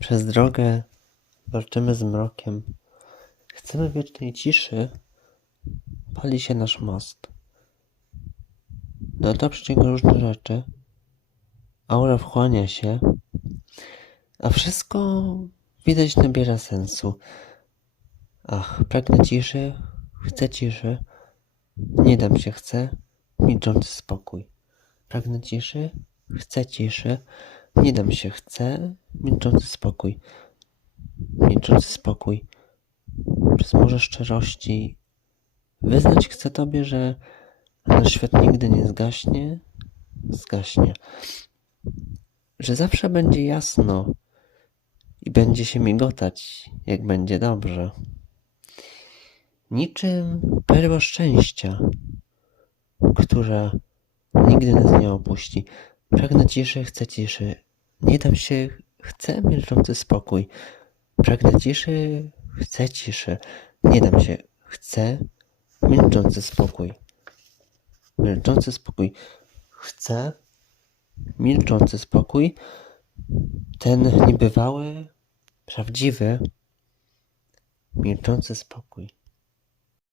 Przez drogę walczymy z mrokiem. Chcemy wiecznej ciszy. Pali się nasz most. Dotoczy niego różne rzeczy. Aura wchłania się. A wszystko widać nabiera sensu. Ach, pragnę ciszy. Chcę ciszy. Nie dam się, chcę. Milczący spokój. Pragnę ciszy. Chcę ciszy. Nie dam się, chcę. Milczący spokój. Milczący spokój. Przez morze szczerości wyznać chcę Tobie, że nasz świat nigdy nie zgaśnie. Zgaśnie. Że zawsze będzie jasno i będzie się migotać, jak będzie dobrze. Niczym perła szczęścia, która nigdy nas nie opuści. Pragnę ciszy, chcę ciszy. Nie dam się, chcę milczący spokój. Pragnę ciszy, chcę ciszy. Nie dam się, chcę milczący spokój. Milczący spokój. Chcę milczący spokój. Ten niebywały, prawdziwy, milczący spokój.